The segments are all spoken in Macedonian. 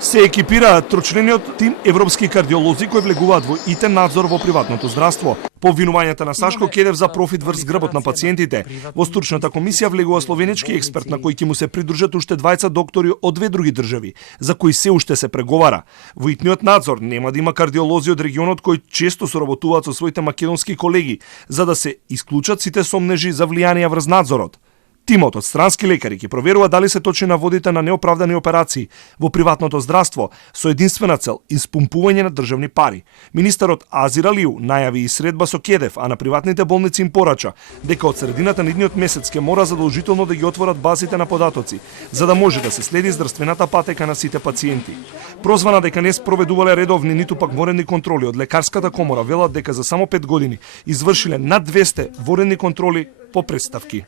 Се екипираат трочнениот тим европски кардиолози кои влегуваат во ИТ надзор во приватното здравство. По обвинувањата на Сашко Кедев за профит врз грбот на пациентите, во стручната комисија влегува словенечки експерт на кој ќе му се придружат уште двајца доктори од две други држави, за кои се уште се преговара. Во итниот надзор нема да има кардиолози од регионот кои често соработуваат со своите македонски колеги, за да се исклучат сите сомнежи за влијанија врз надзорот. Тимот од странски лекари ќе проверува дали се точни наводите на неоправдани операции во приватното здравство со единствена цел испумпување на државни пари. Министерот Азир Алиу најави и средба со Кедев, а на приватните болници им порача дека од средината на идниот месец ќе мора задолжително да ги отворат базите на податоци, за да може да се следи здравствената патека на сите пациенти. Прозвана дека не спроведувале редовни ниту пак воредни контроли од лекарската комора, велат дека за само 5 години извршиле над 200 воредни контроли по представки.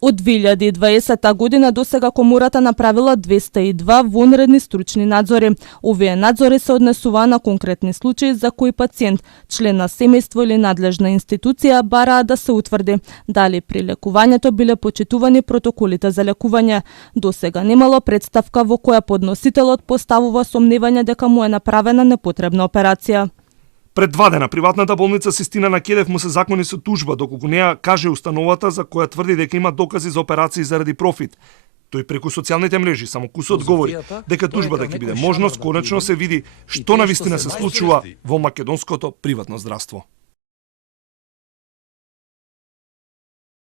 Од 2020 година до сега комората направила 202 вонредни стручни надзори. Овие надзори се однесуваа на конкретни случаи за кои пациент, член на семејство или надлежна институција бараа да се утврди дали при лекувањето биле почитувани протоколите за лекување. До сега немало представка во која подносителот поставува сомневање дека му е направена непотребна операција. Пред 2 дена приватната болница Систина на Кедев му се закони со тужба, доколку неа каже установата за која тврди дека има докази за операции заради профит. Тој преку социјалните мрежи само кусо одговори дека тужбата ќе биде можност конечно се види што навистина се случува во македонското приватно здравство.